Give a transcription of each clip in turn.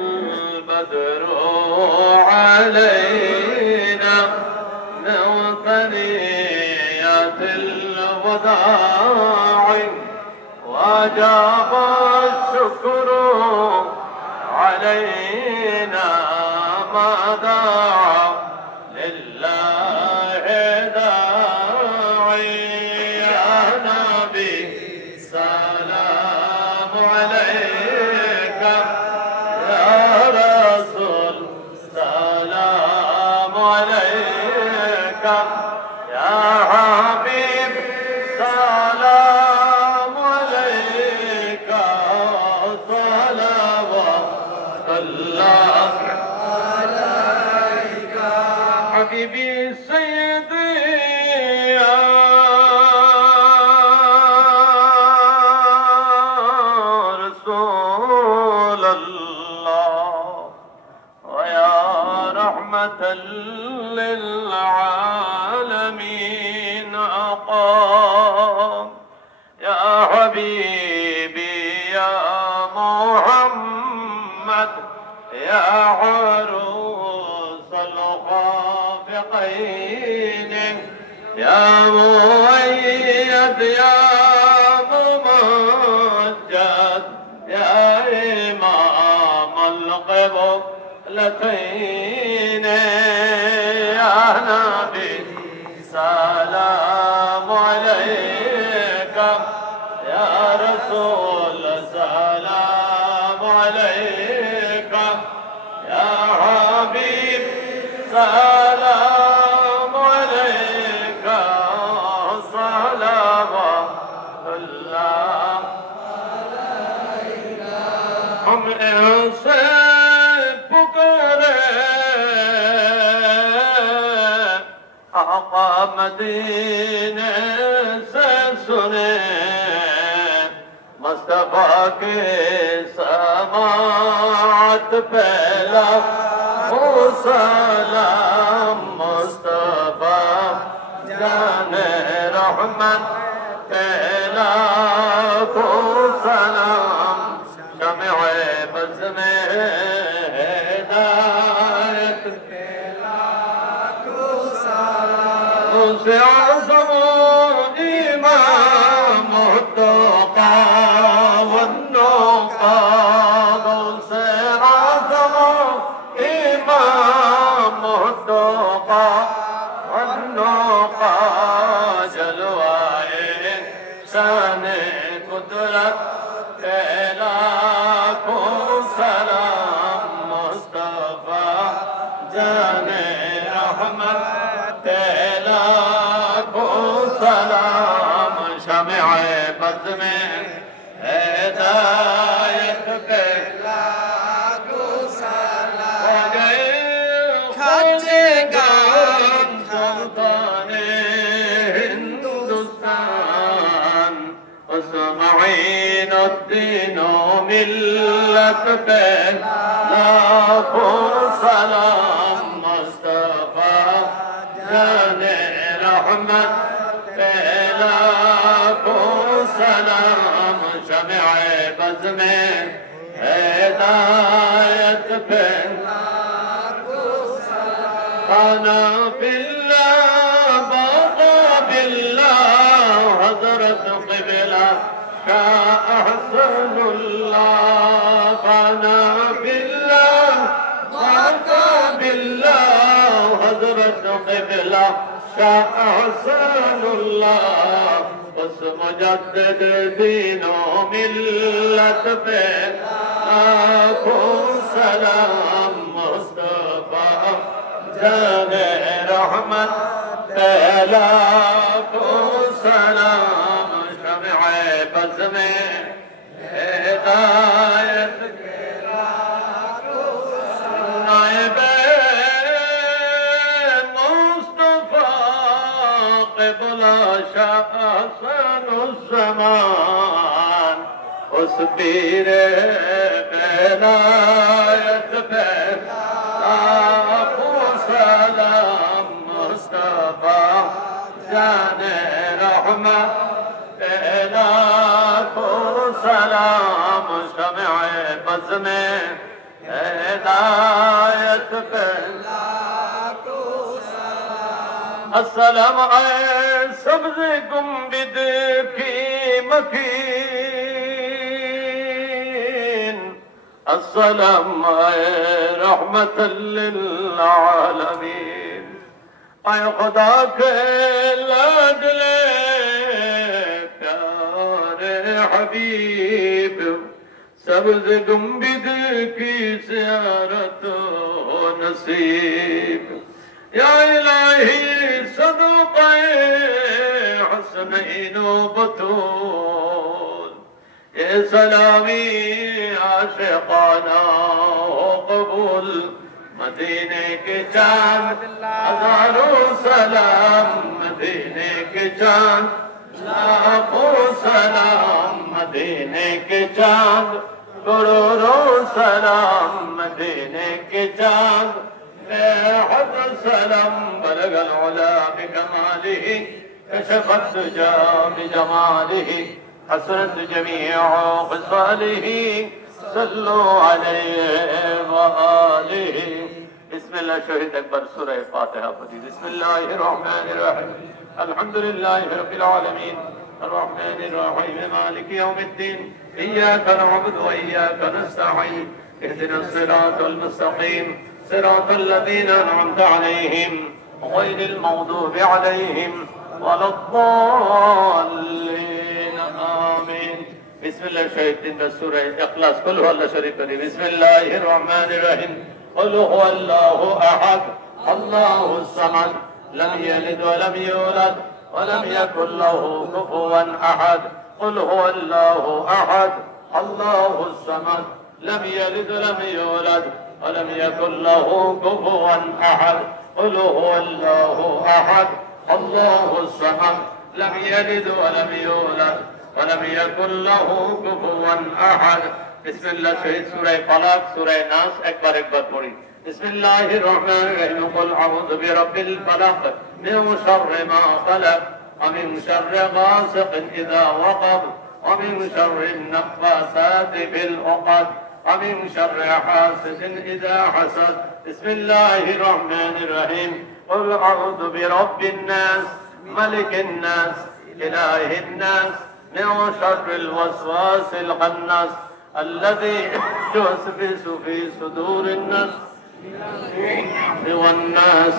البدر علينا من ثنيات الوداع وجاب الشكر علينا ما دعا لله داعي يا نبي سلام عليك يا رسول سلام عليك يا حبيب سلام عليك صلوات الله عليك حبيبي سيدي يا رسول الله ويا رحمة للعالمين أقام يا حبيبي يا محمد يا عروس الخافقين يا مؤيد يا ممجد يا إمام القبلتين يا نبي سلام عليك يا رسول سلام عليك يا حبيب سلام عليك صلوات الله عليك هم انصف بكره آقا مدینه سے سنے مصطفیٰ کے سماعت پہلا ہو سلام مصطفیٰ جان رحمت پہلا ہو سلام شمع بز میں ہدایت سے اعظم امام التقى والنقى سے اعظم امام التقى والنقى جلوائے شان قدرت لاکھوں سلام مصطفیٰ جان رحمت سلام شمع بز میں ہدایت پہ لاکھوں سلام ہو گئے کھچے گام سلطان ہندوستان اس معین الدین و ملت پہ لاکھوں سلام مصطفیٰ جان رحمت لاکھوں سلام شمع بز میں ہدایت پہ لاکھوں سلام کانا باللہ باقا باللہ حضرت قبلہ شاہ احسن اللہ کانا باللہ باقا باللہ حضرت قبلہ شاہ احسن اللہ اس مجدد دین و ملت پہ لاکھوں سلام مصطفیٰ جان رحمت پہ لاکھوں سلام شمع بز میں ہدایت کے لاکھوں سلام نائب قبلہ شاہ حسن الزمان اس پیر ولایت پہ لاکھوں سلام مصطفیٰ جان رحمت پہ لاکھوں سلام شمع بز میں हिदायत पे अस्सलाम सब्ज़ गुंबद की मकीन अस्सलाम रहमतल लिल आलमीन आए खुदा के लाडले प्यारे हबीब सब्ज़ गुंबद की ज़ियारत हो नसीब या इलाही सदक़े हसनैन व बतूल ये सलामी आशिक़ाना हो कबूल मदीने के चाँद हज़ारों सलाम मदीने के चाँद लाखों सलाम मदीने के चाँद करोड़ों सलाम मदीने के चाँद बेहद सलाम बलगल उला बिकमालिह कशफत दुजा बिजमालिह हसरत जमीअ ख़िसालिह सल्लु अलैहि व आलिहि बिस्मिल्लाह शहीद अकबर सूरह फातिहा पढ़ी बिस्मिल्लाहिर रहमानिर रहीम अल्हम्दुलिल्लाहि रब्बिल आलमीन अर्रहमानिर रहीम मालिकि यौमिद्दीन इय्याका नअबुदु व इय्याका नस्तईन इहदिनस सिरातल मुस्तक़ीम सिरातल लज़ीना अनअमता अलैहिम गैरिल मग़दूबि अलैहिम वलद्दाल्लीन आमीन बिस्मिल्लाह शहीद सूरह इखलास कुल हुवल्लाह शरीफ पढ़ी बिस्मिल्लाहिर रहमानिर रहीम कुल हुवल्लाहु अहद अल्लाहुस समद लम यलिद व लम यूलद व लम यकुल लहू कुफुवन अहद कुल हुवल्लाहु अहद अल्लाहुस समद लम यलिद व लम यूलद व लम यकुल लहू कुफुवन अहद कुल हुवल्लाहु अहद अल्लाहुस समद लम यलिद व लम यूलद ولم يكن له كفوا احد بسم الله شهيد سورة فلق سورة ناس اكبر پڑھی بسم الله الرحمن الرحيم قل اعوذ برب الفلق من شر ما خلق ومن شر غاسق اذا وقب ومن شر النفاثات في العقد ومن شر حاسد اذا حسد بسم الله الرحمن الرحيم قل اعوذ برب الناس ملك الناس اله الناس من شر الوسواس الخناس الذي يوسوس في صدور الناس والناس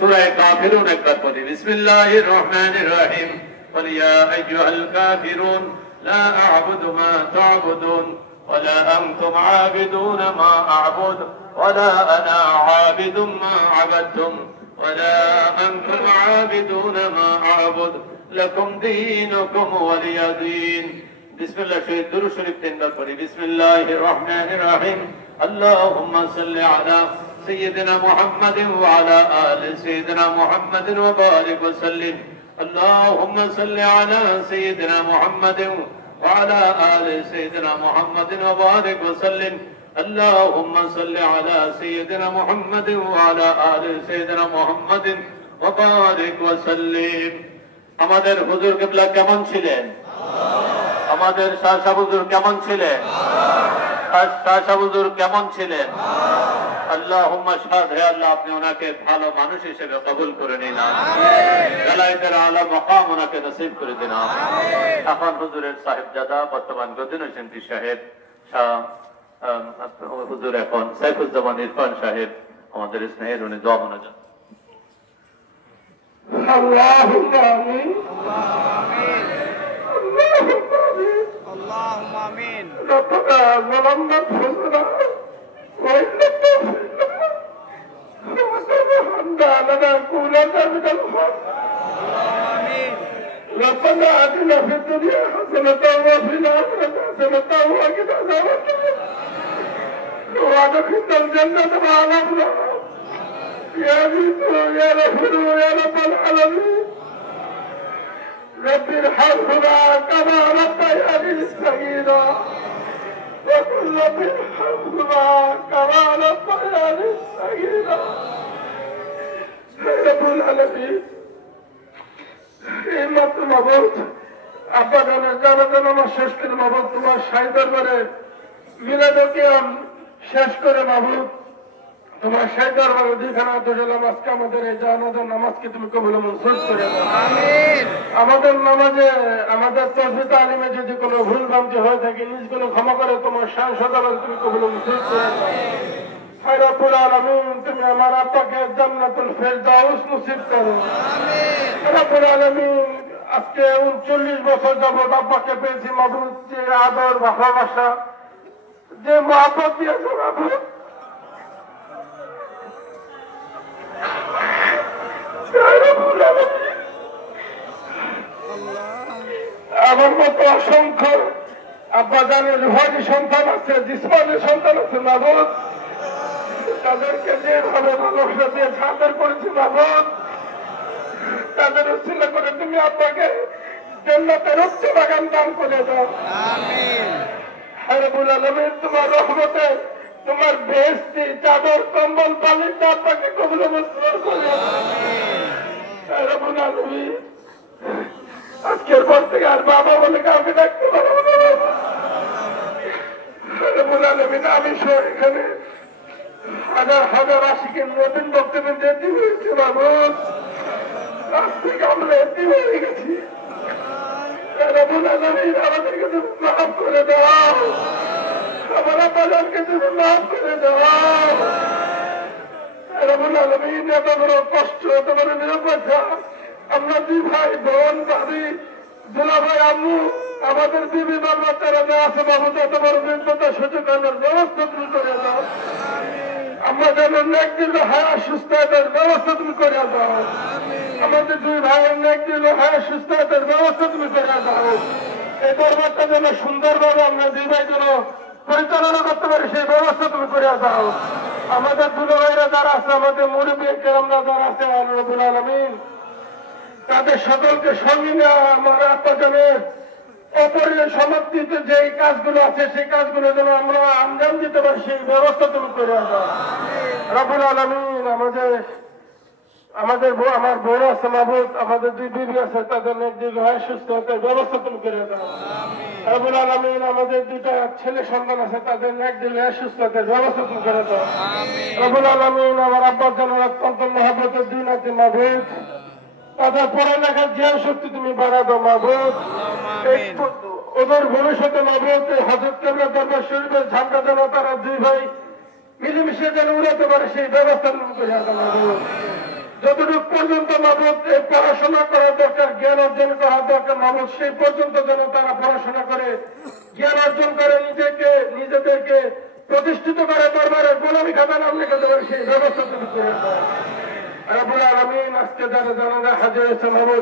سورة كافرون اكبر بسم الله الرحمن الرحيم قل يا أيها الكافرون لا أعبد ما تعبدون ولا أنتم عابدون ما أعبد ولا أنا عابد ما عبدتم ولا أنتم عابدون ما أعبد لكم دينكم ولي دين بسم الله شهيد درود شريف تنبال پڑھی بسم الله الرحمن الرحيم اللهم صل على سيدنا محمد وعلى آل سيدنا محمد وبارك وسلم اللهم صل على سيدنا محمد وعلى آل سيدنا محمد وبارك وسلم اللهم صل على سيدنا محمد وعلى آل سيدنا محمد وبارك وسلم আমাদের হুজুর কিবলা কেমন ছিলেন আমাদের শাহ হুজুর কেমন ছিলেন শাহ হুজুর কেমন ছিলেন আল্লাহুম্মা শাহাদ হে আল্লাহ আপনি ওনাকে ভালো মানুষ হিসেবে কবুল করে নিন আমিন গালায়েতের আলা মাকাম ওনাকে নসিব করে দিন আমিন এখন হুজুরের সাহেবজাদা বর্তমান গদিন হোসেন সাহেব শাহ হুজুর এখন সাইফুজ্জামান ইরফান সাহেব আমাদের স্নেহের উনি দোয়া মোনাজাত اللهم آمين اللهم آمين ربنا ظلمنا أنفسنا وإن لم تغفر لنا لنكونن من الخاسرين ربنا آتنا في الدنيا حسنة وفي الآخرة حسنة وقنا عذاب النار وادخلنا الجنة مع الأبرار يا عزيز يا غفور يا رب العالمين رب ارحمهما كما ربياني صغيرا وقل رب ارحمهما كما ربياني صغيرا رب العالمين إمت المبوت أبدا جانا ما ششت المبوت ما شايدر بره মিলাদকে শেষ করে মাহবুব তোমার সেই দরবারে যেখানে দুজলাম আজকে আমাদের এই জানাজার নামাজকে তুমি কবুল মঞ্জুর করে দাও। আমাদের নামাজে আমাদের তসবিহ তালিমে যদি কোনো ভুল ভ্রান্তি হয়ে থাকে নিজগুলো ক্ষমা করে তোমার শান সদালত তুমি কবুল মঞ্জুর করে দাও। হায় রব্বুল আলামিন তুমি আমার আব্বাকে জান্নাতুল ফেরদাউস নসিব করো। রব্বুল আলামিন আজকে 39 বছর যাবত আব্বাকে পেয়েছি মাহবুব, যে আদর ভালোবাসা যে মহব্বত দিয়েছে মাহবুব, আমার মতো অসংখ্য আব্বা জানের রুহানি সন্তান আছে, জিসমানি সন্তান আছে মাহবুব, তাদেরকে যেভাবে ভালোবাসা দিয়ে সাদর করেছি মাহবুব, তাদের উচ্ছিন্ন করে তুমি আব্বাকে জান্নাতের উচ্চ বাগান দান করে দাও। হে রব্বুল আলামিন তোমার রহমতে তোমার বেহেশতি চাদর কম্বল পালিশ আব্বাকে কবুল মঞ্জুর করে দাও। হে রব্বুল আলামিন আজকের পর থেকে আর বাবা বলে কাউকে ডাকতে পারবো না। হে রব্বুল আলামিন আমি সহ এখানে হাজার হাজার আশিকের নতুন বক্তব্য এটি হয়েছে মাহবুব, আজ থেকে আমরা এটি হয়ে গেছি। রব্বুল আলামিন আমাদেরকে তুমি মাফ করে দাও, আমার আব্বাকে তুমি মাফ করে দাও। রব্বুল আলামিন এত বড় কষ্ট, এত বড় নিরাপত্তা, আমরা দুই ভাই বোন ভাবি দুলা ভাই আম্মু আমাদের বিবি বাল বাচ্চারা যা আছে বাবু এত বড় নিরাপত্তা সুযোগ আনার ব্যবস্থা তুমি করে দাও। আমরা যেন নেক দিল হায়া সুস্থতার ব্যবস্থা তুমি করে দাও। আমাদের দুই ভাইয়ের নেক দিল হায়া সুস্থতার ব্যবস্থা তুমি করে দাও। এই দরবারটা যেন সুন্দরভাবে আমরা দুই ভাই যেন পরিচালনা করতে পারি সেই ব্যবস্থা তুমি করে দাও। আমাদের দুলা ভাইরা যারা আছে, আমাদের মুরব্বী কেরামরা যারা আছে আল্লাহ রাব্বুল আলামিন তাদের সকলকে সঙ্গে নেওয়া আমার আত্মজনের অপরিয় সমাপ্তিত যে কাজগুলো আছে সেই কাজগুলো যেন আমরা আঞ্জাম দিতে পারি সেই ব্যবস্থা তুমি করে দাও। রাব্বুল আলামিন আমাদের আমার বড় আছে মাহবুব, আমাদের দুই বিবি আছে, তাদের দীর্ঘ সুস্থ হতে ব্যবস্থা তুমি করে দাও। রাব্বুল আলামিন আমাদের দুইটা ছেলে সন্তান আছে, তাদের দীর্ঘ সুস্থ হতে ব্যবস্থা তুমি করে দাও। রাব্বুল আলামিন আমার আব্বার জন্য অত্যন্ত মহব্বতের দিন আছে মাহবুব, তাদের পড়ালেখার জ্ঞান শক্তি তুমি বাড়া দাও মাহবুব। ওদের ভবিষ্যতে মাহবুব হযরত কেবলা দরবার শরীফের ঝান্ডা যেন তারা দুই ভাই মিলেমিশে যেন উড়াতে পারে সেই ব্যবস্থা তুমি করে দাও মাহবুব। যতটুকু পর্যন্ত মাহবুব এই পড়াশোনা করা দরকার, জ্ঞান অর্জন করা দরকার মাহবুব, সেই পর্যন্ত যেন তারা পড়াশোনা করে জ্ঞান অর্জন করে নিজেদেরকে প্রতিষ্ঠিত করে দরবারের গোলামি খাতা নাম লেখাতে পারে সেই ব্যবস্থা তুমি করে দাও। রাব্বুল আলামিন আজকে যারা জানাজা হাজির হয়েছে মাহবুব,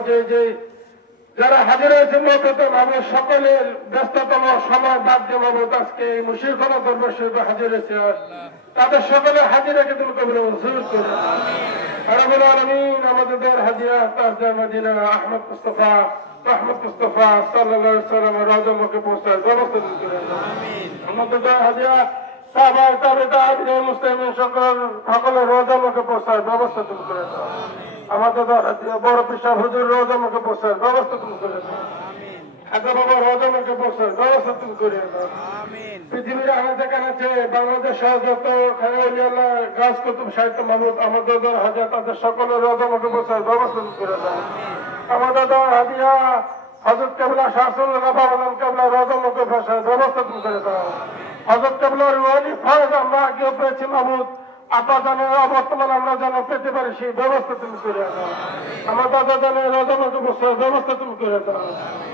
যারা হাজির হয়েছে মৌততে মাহবুব, সকলের ব্যস্ততম সময় বাদ দিয়ে মাহবুব আজকে এই মুশিরখানা দরবার শরীফে হাজির হয়েছে, তাদের সকলের হাজিরাকে তুমি কবুল মঞ্জুর করে দাও। রাব্বুল আলামিন আমাদের হাজিরা তাজদার মদিনা আহমদ মুস্তাফা সাল্লাল্লাহু আলাইহি ওয়াসাল্লামের রওজা মুখে পৌঁছার ব্যবস্থা তুমি করে দাও। আমাদের হাজিরা সাহাবায়ে তাবেঈন মুসলিমিন সকলের রওজা মুখে পৌঁছার ব্যবস্থা তুমি করে দাও। আমাদের বড় পিসাব হুজুর রওজা মুখে পৌঁছার ব্যবস্থা তুমি করে দাও। খাজা বাবা রওজা মুখে পৌঁছার ব্যবস্থা তুমি করে দাও। পৃথিবীর আনা যেখানে আছে বাংলাদেশ সহ যত খায়রুল্লাহ গাছ কুতুব সাহিত্য মাহবুব আমাদের হাজিরা তাদের সকলের রওজা মুখে পৌঁছার ব্যবস্থা তুমি করে দাও। আমাদের হাজিরা হযরত কেবলা শাহসুল্লাহ বাবাজান কেবলা রওজা মুখে পৌঁছার ব্যবস্থা তুমি করে দাও। হযরত কেবলার ওয়ালি ফয়েজ আমরা আগেও পেয়েছি মাহবুব, আব্বা জানের বর্তমানে আমরা যেন পেতে পারি সেই ব্যবস্থা তুমি করে দাও। আমার দাদা জানের রওজা মুখে পৌঁছার ব্যবস্থা তুমি করে দাও।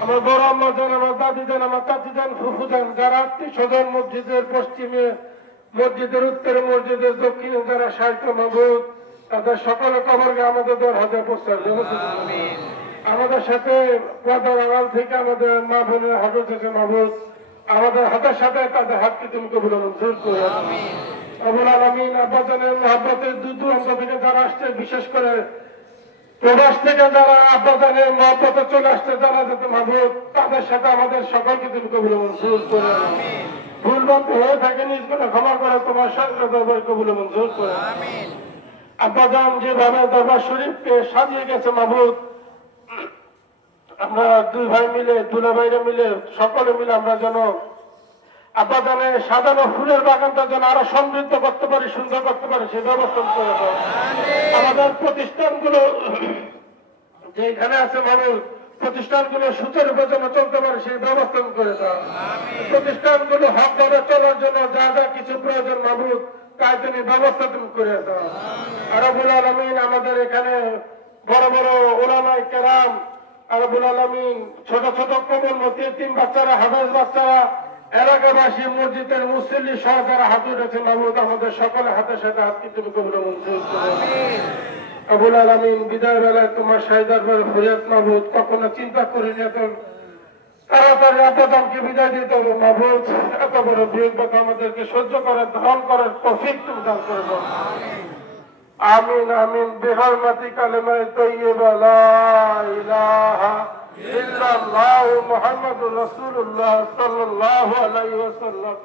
আমার বড় আম্মা জান, আমার দাদি জান, আমার চাচি জান, ফুফু জান, যারা আত্মীয় স্বজন মসজিদের পশ্চিমে, মসজিদের উত্তরে, মসজিদের দক্ষিণে যারা সাহিত্য মাহবুব, তাদের সকলের কবরকে আমাদের হাজার পৌঁছার ব্যবস্থা তুমি। আমাদের সাথে পর্দার আড়াল থেকে আমাদের মা বোনের হাজত হয়েছে মাহবুব, আমাদের হাতের সাথে তাদের হাতকে তুমি কবুল মঞ্জুর করে দাও। রাব্বুল আলামিন আব্বাজানের মহব্বতের দূর দূরান্ত থেকে যারা আসছে, বিশেষ করে প্রবাস থেকে যারা আব্বাজানের মহব্বতে চলে আসছে যারা যাতে মাহবুব, তাদের সাথে আমাদের সকলকে তুমি কবুল মঞ্জুর করে দাও। ভুলভ্রান্তি হয়ে থাকে নিজগুলো ক্ষমা করে তোমার সাথে দরবার কবুল মঞ্জুর করে। আব্বাজান যেভাবে দরবার শরীফকে সাজিয়ে গেছে মাহবুব, আমরা দুই ভাই মিলে দুলা ভাইরা মিলে সকলে মিলে আমরা যেন আপাতনে সাজানো ফুলের বাগানটা যেন আরো সমৃদ্ধ করতে পারি, সুন্দর করতে পারি, সে ব্যবস্থা করে দাও। আমাদের প্রতিষ্ঠানগুলো যেখানে আছে মাহবুব, প্রতিষ্ঠানগুলো সুচারুরূপে যেন চলতে পারে সেই ব্যবস্থা করে দাও। প্রতিষ্ঠানগুলো হকভাবে চলার জন্য যা যা কিছু প্রয়োজন মাহবুব, তাই তুমি ব্যবস্থা তুমি করে দাও। রব্বুল আলামিন আমাদের এখানে বড় বড় উলামায়ে কেরাম, রব্বুল আলামিন ছোট ছোট কোমলমতি এতিম বাচ্চারা, হাফেজ বাচ্চারা, এলাকাবাসী, মসজিদের মুসল্লি সহ যারা হাত উঠেছে মাহবুব, আমাদের সকলে হাতের সাথে হাত কি তুমি কবুল মঞ্জুর করো। রব্বুল আলামিন বিদায় বেলায় তোমার শাহিদার ফরিয়াদ মাহবুব, কখনো চিন্তা করিনি এত তাড়াতাড়ি আপাতকে বিদায় দিতে হবে মাহবুব। এত বড় বিয়োগ আমাদেরকে সহ্য করার, ধারণ করার তৌফিক তুমি দান করে দাও। আমিন আমিন। বিহরমতি কালিমায়ে তাইয়্যিবা লা ইলাহা ইল্লাল্লাহ মুহাম্মাদুর রাসূলুল্লাহ সাল্লাল্লাহু আলাইহি ওয়াসাল্লাম।